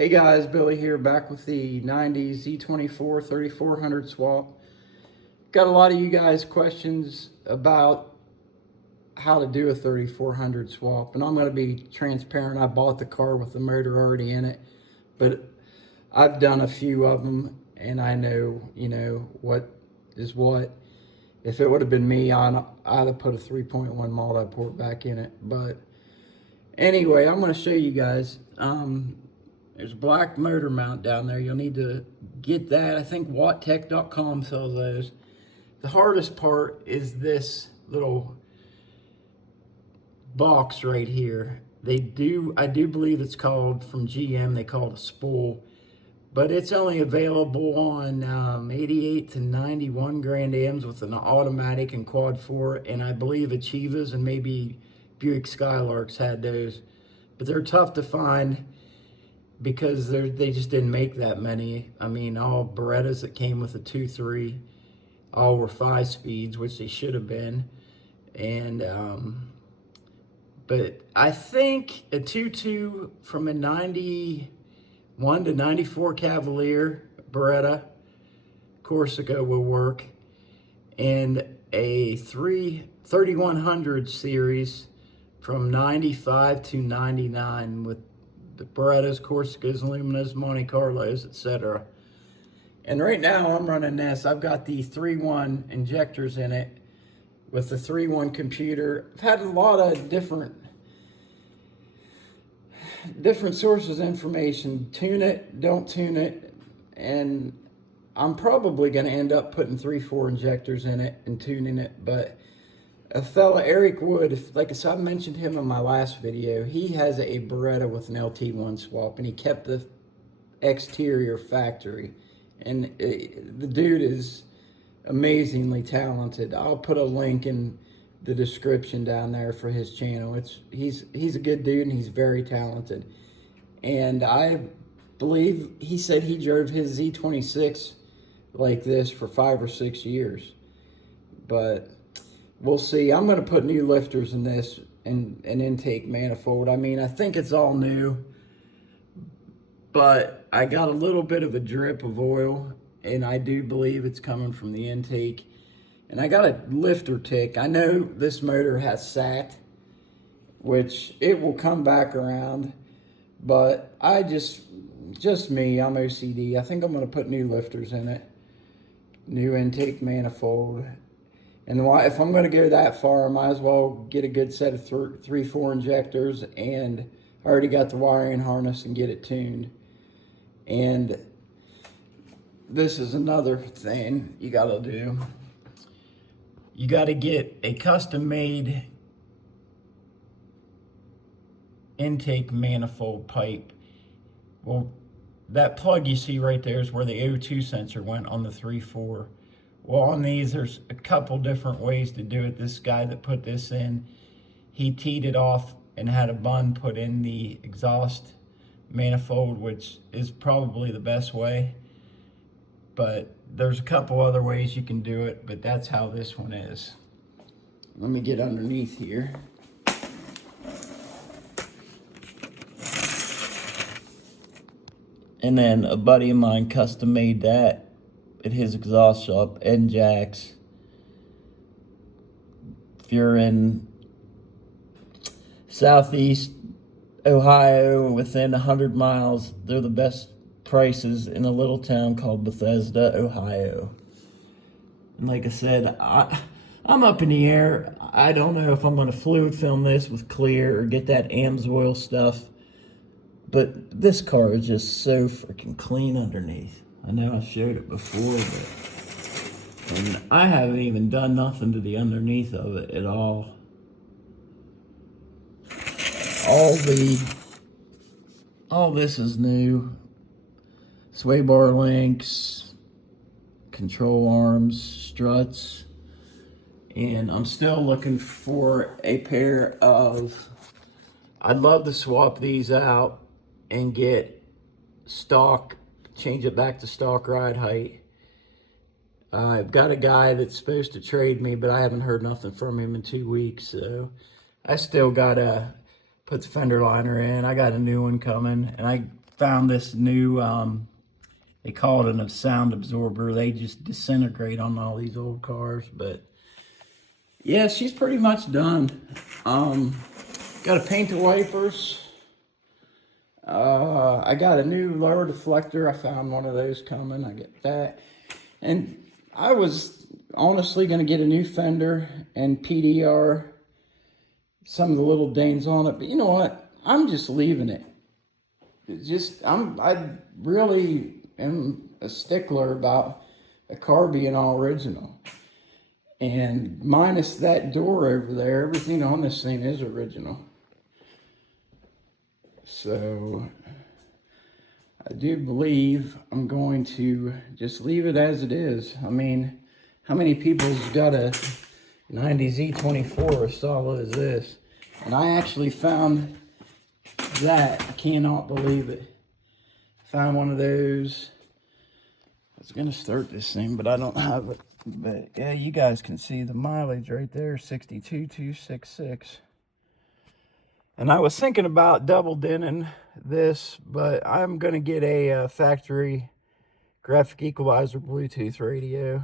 Hey guys, Billy here, back with the 90 Z24 3400 swap. Got a lot of you guys questions about how to do a 3400 swap, and I'm going to be transparent. I bought the car with the motor already in it, but I've done a few of them, and I know, what is what. If it would have been me, I'd have put a 3.1 multi-port back in it. But anyway, I'm going to show you guys. There's a black motor mount down there. You'll need to get that. I think WattTech.com sells those. The hardest part is this little box right here. I do believe it's called, from GM, they call it a spool. But it's only available on 88 to 91 Grand Ams with an automatic and quad 4. And I believe Achivas and maybe Buick Skylarks had those. But they're tough to find, because they just didn't make that many. I mean, all Berettas that came with a 2.3, all were 5 speeds, which they should have been. And but I think a 2.2 from a 91 to 94 Cavalier Beretta Corsica will work, and a 3100 series from 95 to 99 with the Berettas, Corsicas, Luminas, Monte Carlos, etc. And right now I'm running this. I've got the 3.1 injectors in it with the 3.1 computer. I've had a lot of different sources of information. Tune it, don't tune it, and I'm probably going to end up putting 3.4 injectors in it and tuning it. But a fella, Eric Wood, like I said, I mentioned him in my last video. He has a Beretta with an LT1 swap, and he kept the exterior factory. And the dude is amazingly talented. I'll put a link in the description down there for his channel. He's a good dude, and he's very talented. And I believe he said he drove his Z26 like this for 5 or 6 years. But we'll see. I'm going to put new lifters in this and an intake manifold. I mean, I think it's all new, but I got a little bit of a drip of oil, and I do believe it's coming from the intake. And I got a lifter tick. I know this motor has sat, which it will come back around, but I just me, I'm OCD. I think I'm going to put new lifters in it, new intake manifold. And if I'm going to go that far, I might as well get a good set of 3.4 injectors, and I already got the wiring harness and get it tuned. And this is another thing you got to do. You got to get a custom-made intake manifold pipe. Well, that plug you see right there is where the O2 sensor went on the 3.4. Well, on these, there's a couple different ways to do it. This guy that put this in, he teed it off and had a bun put in the exhaust manifold, which is probably the best way. But there's a couple other ways you can do it, but that's how this one is. Let me get underneath here. And then a buddy of mine custom made that at his exhaust shop, Ed Jacks. If you're in southeast Ohio, within 100 miles, they're the best prices in a little town called Bethesda, Ohio. And like I said, I'm up in the air. I don't know if I'm going to fluid film this with clear or get that AMSOIL stuff, but this car is just so freaking clean underneath. I know I showed it before, and I haven't even done nothing to the underneath of it at all. All this is new. Sway bar links, control arms, struts, and I'm still looking for a pair of, I'd love to swap these out and get stock, change it back to stock ride height. I've got a guy that's supposed to trade me, but I haven't heard nothing from him in 2 weeks, so I still gotta put the fender liner in. I got a new one coming, and I found this new, they call it a sound absorber. They just disintegrate on all these old cars. But yeah, she's pretty much done. Got to paint the wipers. I got a new lower deflector. I found one of those coming. I get that. And I was honestly going to get a new fender and PDR some of the little dings on it. But you know what? I'm just leaving it. It's just, I really am a stickler about a car being all original. And minus that door over there, everything on this thing is original. So I do believe I'm going to just leave it as it is. I mean, how many people's got a 90 Z24 as solid as this? And I actually found that. I cannot believe it. Found one of those. I was gonna start this thing, but I don't have it. But yeah, you guys can see the mileage right there, 62,266. And I was thinking about double denting this, but I'm gonna get a factory graphic equalizer Bluetooth radio.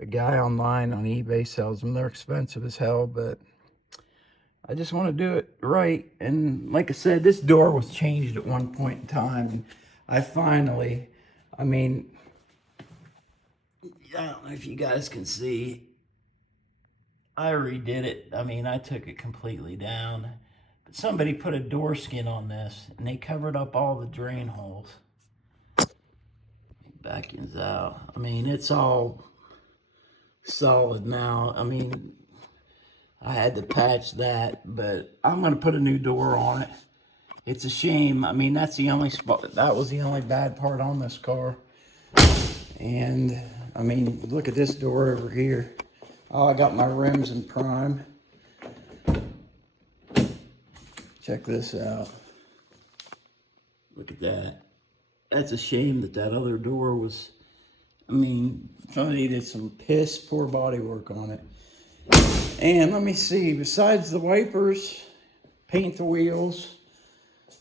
A guy online on eBay sells them. They're expensive as hell, but I just want to do it right. And like I said, this door was changed at one point in time. And I finally, I mean, I don't know if you guys can see, I redid it. I mean, I took it completely down. But somebody put a door skin on this, and they covered up all the drain holes. Backings out. I mean, it's all solid now. I mean, I had to patch that, but I'm going to put a new door on it. It's a shame. I mean, that's the only spot, that was the only bad part on this car. And I mean, look at this door over here. Oh, I got my rims in prime. Check this out. Look at that. That's a shame that that other door was, I mean, somebody did some piss poor body work on it. And let me see, besides the wipers, paint the wheels.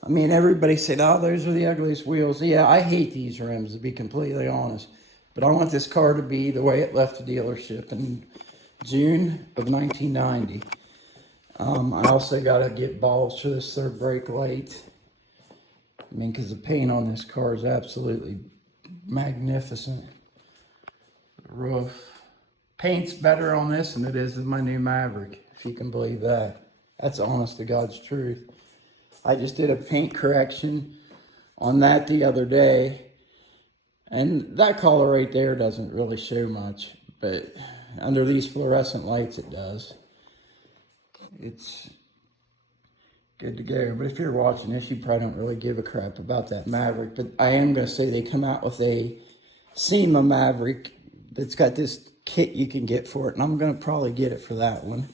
I mean, everybody said, oh, those are the ugliest wheels. Yeah, I hate these rims, to be completely honest. But I want this car to be the way it left the dealership in June of 1990. I also got to get balls for this third brake light. I mean, because the paint on this car is absolutely magnificent. The roof. Paint's better on this than it is in my new Maverick, if you can believe that. That's honest to God's truth. I just did a paint correction on that the other day. And that color right there doesn't really show much, but under these fluorescent lights it does. It's good to go. But if you're watching this, you probably don't really give a crap about that Maverick. But I am going to say they come out with a SEMA Maverick that's got this kit you can get for it. And I'm going to probably get it for that one.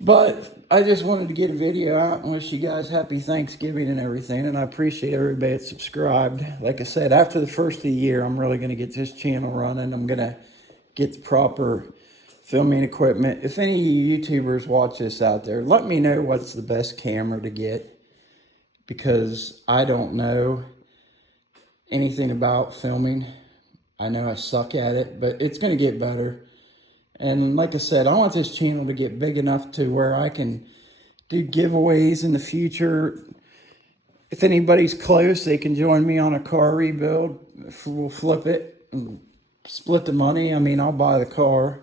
But I just wanted to get a video out and wish you guys happy Thanksgiving and everything. And I appreciate everybody that subscribed. Like I said, after the first of the year, I'm really going to get this channel running. I'm going to get the proper filming equipment. If any YouTubers watch this out there, let me know what's the best camera to get. Because I don't know anything about filming. I know I suck at it, but it's going to get better. And like I said, I want this channel to get big enough to where I can do giveaways in the future. If anybody's close, they can join me on a car rebuild. We'll flip it and split the money. I mean, I'll buy the car.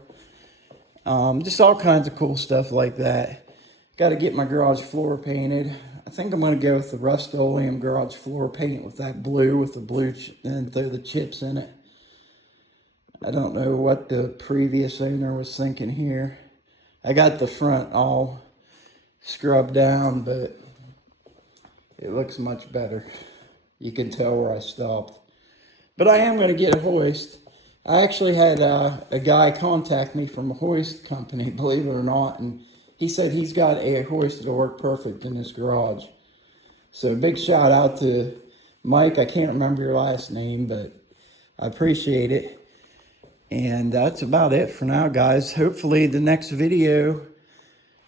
Just all kinds of cool stuff like that. Got to get my garage floor painted. I think I'm going to go with the Rust-Oleum garage floor paint with that blue, with the blue and throw the chips in it. I don't know what the previous owner was thinking here. I got the front all scrubbed down, but it looks much better. You can tell where I stopped. But I am going to get a hoist. I actually had a guy contact me from a hoist company, believe it or not, and he said he's got a hoist that'll work perfect in his garage. So big shout out to Mike. I can't remember your last name, but I appreciate it. And that's about it for now, guys. Hopefully the next video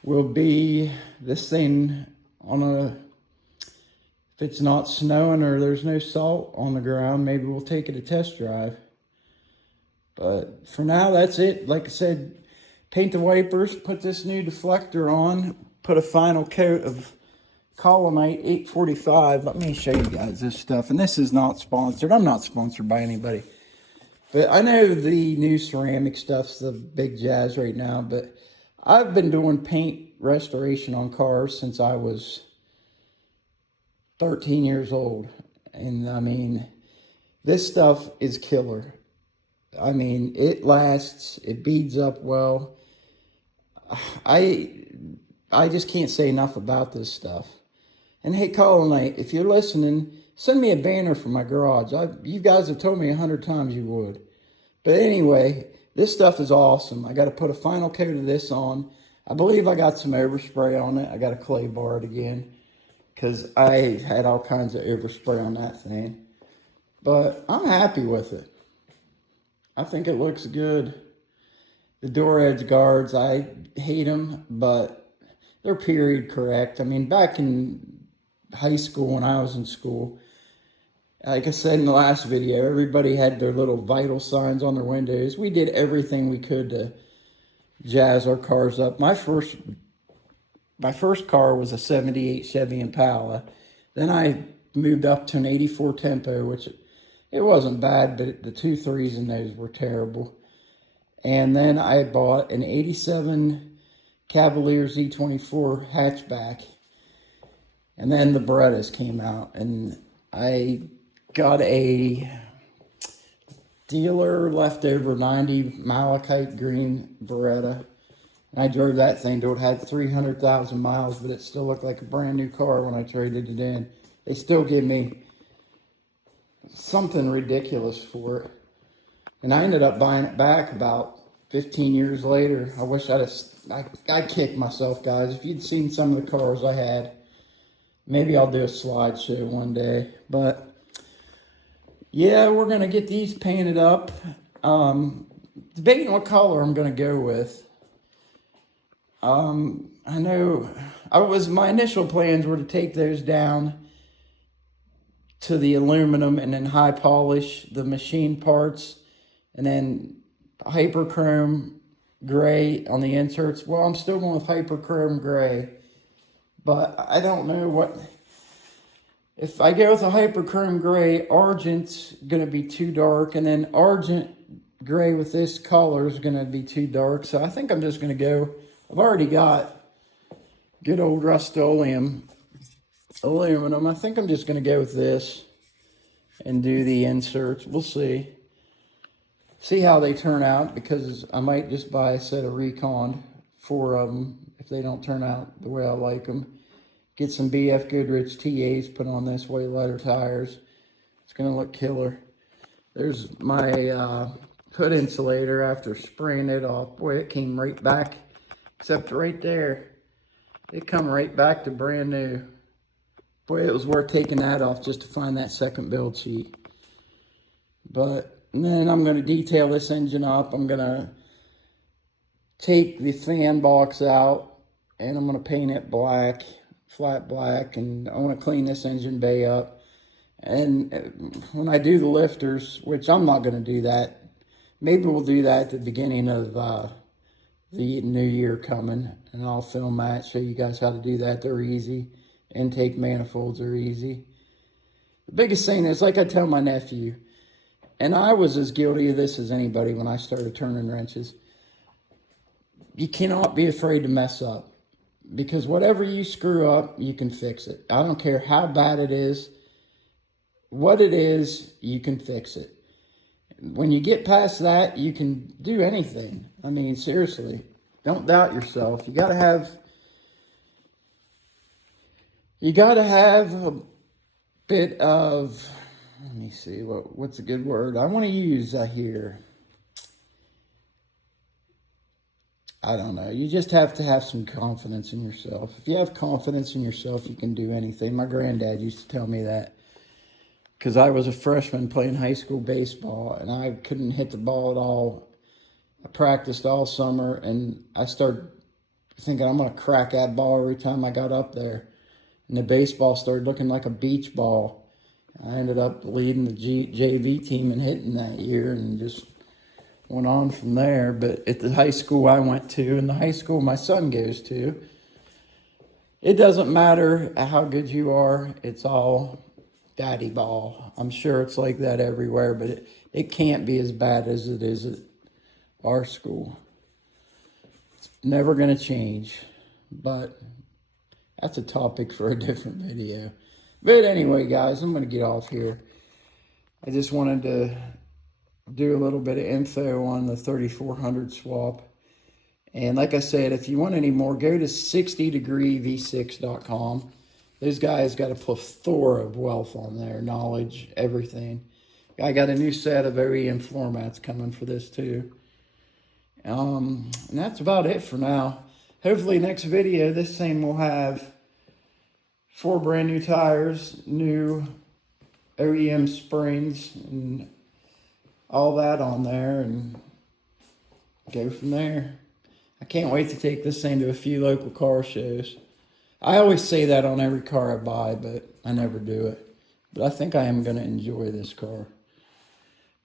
will be this thing on a if it's not snowing or there's no salt on the ground, maybe we'll take it a test drive. But for now, that's it. Like I said, paint the wipers, put this new deflector on, put a final coat of Colonite 845. Let me show you guys this stuff. And this is not sponsored. I'm not sponsored by anybody. But I know the new ceramic stuff's the big jazz right now. But I've been doing paint restoration on cars since I was 13 years old. And I mean, this stuff is killer. I mean, it lasts, it beads up well. I just can't say enough about this stuff. And hey, Colonite, if you're listening, send me a banner for my garage. You guys have told me 100 times you would. But anyway, this stuff is awesome. I got to put a final coat of this on. I believe I got some overspray on it. I got to clay bar it again because I had all kinds of overspray on that thing. But I'm happy with it. I think it looks good. The door edge guards, I hate them, but they're period correct. I mean, back in high school, when I was in school, like I said in the last video, everybody had their little vital signs on their windows. We did everything we could to jazz our cars up. My first car was a 78 Chevy Impala. Then I moved up to an 84 Tempo, which it wasn't bad, but the 2.3s in those were terrible. And then I bought an 87 Cavalier Z24 hatchback. And then the Berettas came out. And I got a dealer leftover 90 malachite green Beretta. And I drove that thing till it had 300,000 miles, but it still looked like a brand new car when I traded it in. They still give me something ridiculous for it. And I ended up buying it back about 15 years later. I wish I kicked myself, guys. If you'd seen some of the cars I had, maybe I'll do a slideshow one day. But yeah, we're going to get these painted up. Debating what color I'm going to go with. I know my initial plans were to take those down to the aluminum and then high polish the machine parts and then hyperchrome gray on the inserts. Well, I'm still going with hyperchrome gray, but I don't know if I go with a hyperchrome gray, argent's going to be too dark, and then argent gray with this color is going to be too dark. So I think I'm just going to go, I've already got good old Rust-Oleum aluminum. I think I'm just going to go with this and do the inserts. We'll see how they turn out, because I might just buy a set of Recon, 4 of them, if they don't turn out the way I like them. Get some BF Goodrich TAs put on this, way lighter tires. It's going to look killer. There's my hood insulator after spraying it off. Boy, it came right back, except right there. It come right back to brand new. Boy, it was worth taking that off just to find that second build sheet. But then I'm going to detail this engine up. I'm going to take the fan box out and I'm going to paint it black, flat black, and I want to clean this engine bay up. And when I do the lifters, which I'm not going to do that, maybe we'll do that at the beginning of the new year coming, and I'll film that, show you guys how to do that. They're easy. Intake manifolds are easy. The biggest thing is, like I tell my nephew, and I was as guilty of this as anybody when I started turning wrenches, you cannot be afraid to mess up, because whatever you screw up, you can fix it. I don't care how bad it is, what it is, you can fix it. When you get past that, you can do anything. I mean, seriously, don't doubt yourself. You gotta have a bit of, let me see, what's a good word I want to use here. I don't know. You just have to have some confidence in yourself. If you have confidence in yourself, you can do anything. My granddad used to tell me that, because I was a freshman playing high school baseball, and I couldn't hit the ball at all. I practiced all summer, and I started thinking I'm going to crack that ball every time I got up there. and the baseball started looking like a beach ball. I ended up leading the JV team and hitting that year, and just went on from there. But at the high school I went to, and the high school my son goes to, it doesn't matter how good you are. It's all daddy ball. I'm sure it's like that everywhere, but it can't be as bad as it is at our school. It's never going to change, but that's a topic for a different video. But anyway, guys, I'm going to get off here. I just wanted to do a little bit of info on the 3400 swap. And like I said, if you want any more, go to 60degreev6.com. Those guys got a plethora of wealth on there, knowledge, everything. I got a new set of OEM floor mats coming for this too. And that's about it for now. Hopefully next video, this thing will have 4 brand new tires, new OEM springs, and all that on there, and go from there. I can't wait to take this thing to a few local car shows. I always say that on every car I buy, but I never do it. But I think I am going to enjoy this car.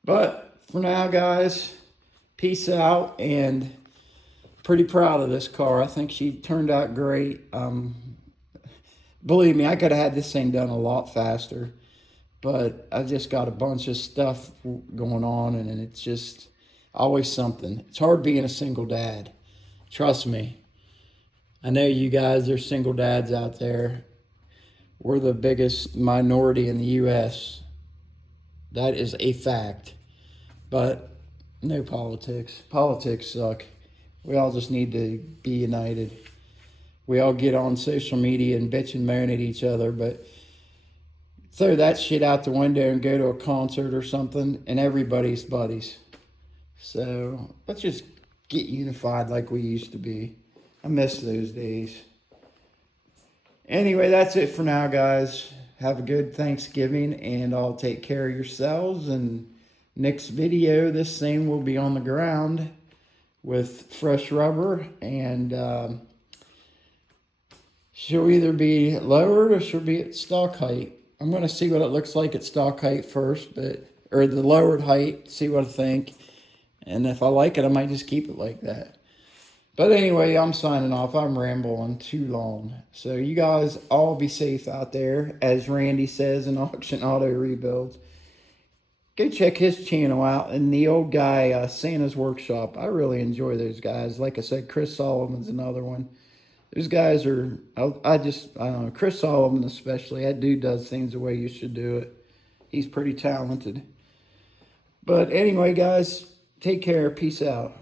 But for now, guys, peace out, and pretty proud of this car. I think she turned out great. Believe me, I could have had this thing done a lot faster, but I just got a bunch of stuff going on, and it's just always something. It's hard being a single dad. Trust me. I know you guys are single dads out there. We're the biggest minority in the U.S. That is a fact. But no politics. Politics suck. We all just need to be united. We all get on social media and bitch and moan at each other, but throw that shit out the window and go to a concert or something, and everybody's buddies. So let's just get unified like we used to be. I miss those days. Anyway, that's it for now, guys. Have a good Thanksgiving, and I'll take care of yourselves. And next video, this thing will be on the ground with fresh rubber, and she'll either be lowered or she'll be at stock height. I'm going to see what it looks like at stock height first, or the lowered height, see what I think. And if I like it, I might just keep it like that. But anyway, I'm signing off. I'm rambling too long. So you guys all be safe out there, as Randy says in Auction Auto Rebuilds. Go check his channel out, and the old guy, Santa's Workshop. I really enjoy those guys. Like I said, Chris Solomon's another one. Those guys are, I don't know, Chris Solomon especially. That dude does things the way you should do it. He's pretty talented. But anyway, guys, take care. Peace out.